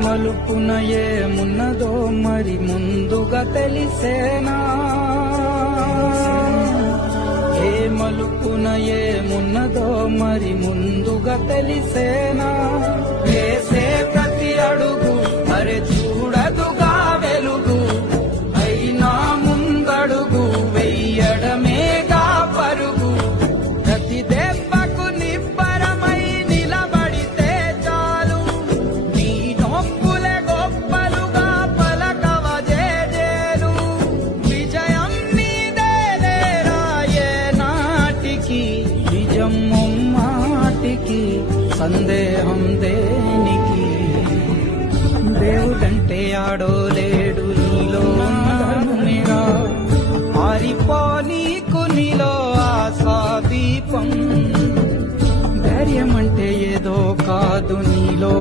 మలుపున ఏమున్నదో మరి ముందుగా తెలిసేనా? ఏ మలుపున ఏమున్నదో మరి ముందుగా తెలిసేనా? వేసే ప్రతి అడుగు అరే చూడదుగా వెలుగు, అయినా ముందడుగు వెయ్యడమేగా పరుగు. ప్రతి దెబ్బకు నిబ్బరమై నిలబడితే చాలు, నీ నొప్పులే గొప్పలుగా పలకవ జేజేలు. విజయం నీదేలేరా ఏ నాటికి, విజయం ముమ్మాటికి, సందేహం దేనికి? దేవుడంటే ఆడోలే